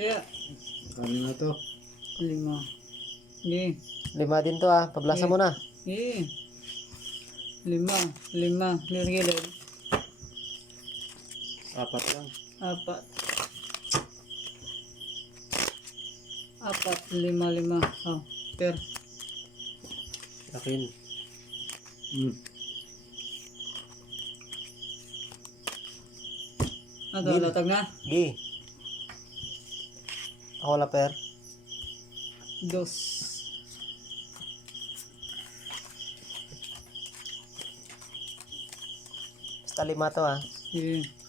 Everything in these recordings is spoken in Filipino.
Kaya, Ano na to? 5. Sige. 5 din to pablasa mo na. Sige. 5. 5. Gilid. 4 lang. 4. 4, 5, 5. Oh, per. Akin. Ano, latag na? Gi. Ako wala per. 2. Basta 5 to Sige.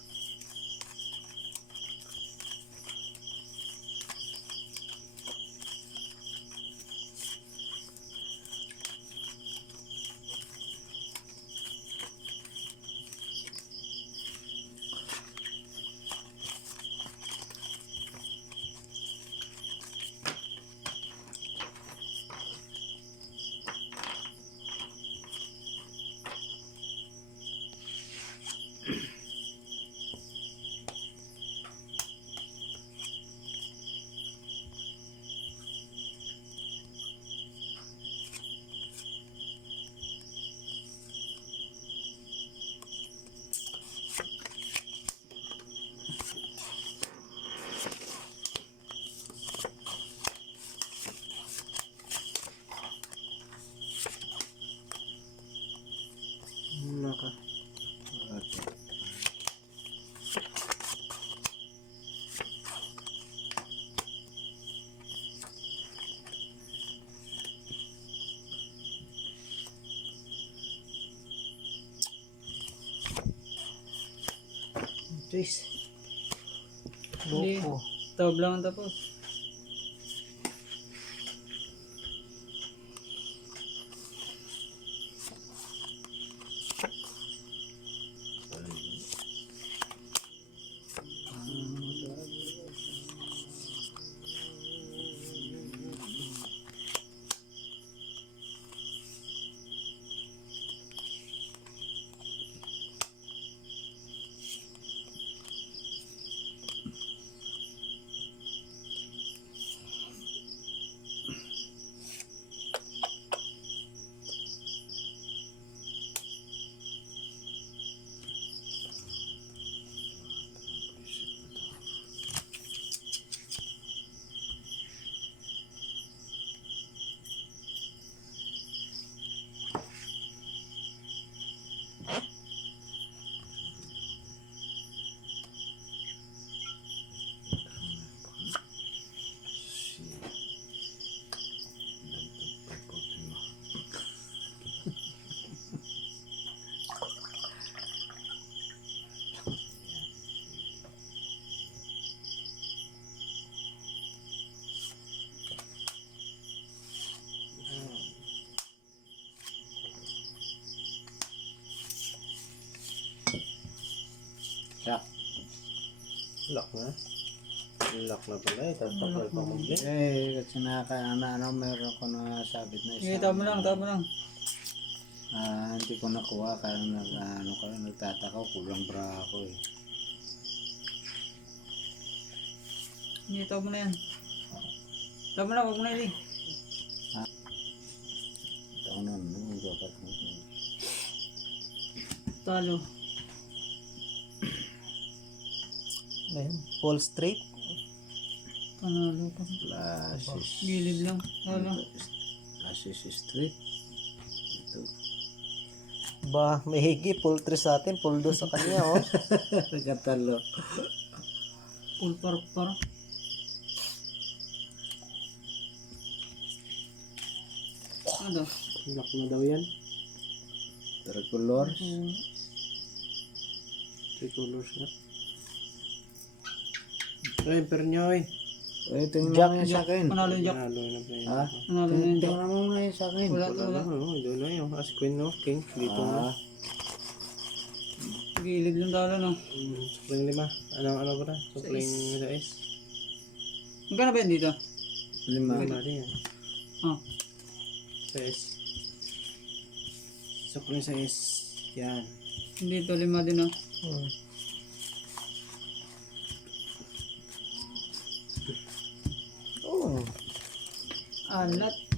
Naka. Twist. Hindi. Loko. Tawag lang tapos. Yak. Lock na. Lock na pala eh. Tapos papel pa complete. Kasi meron ko na sabit na Sige, isa. tawag mo lang, tawag mo lang. Hindi ko nakuha kaya nagtataka ko, kulang bra ako eh. Sige, tawag mo na yan. Tawag mo na, wag mo na hindi. Ito ko nun, dapat mo. Talo. Ayun. Full straight. Panalo pa. Lasis. Gilid lang. Talo. Lasis street. Ito. Ba, may higi. Full 3 sa atin. Full 2 sa kanya Nagkatalo. Full par. Ano? Lock na daw yan. Tricolor. Three colors na. Ay, pero nyo eh. Tingnan Jack, mo yan sa akin. Panalo yung Jack. Panalo na pa yun. Ha? Panalo na yung Jack. Tingnan mo nga yan sa akin. Wala, Wala wala. na, doon na yun. As queen no, king. Dito na. Gilid lang talo, no? Supling 5. Ano ba na? Supling sa S. Magkano ba yan dito? 5. Lima din yan. Oh. Sa S. Supling sa S. Yan. Dito, 5 din, no? Hmm. Alat.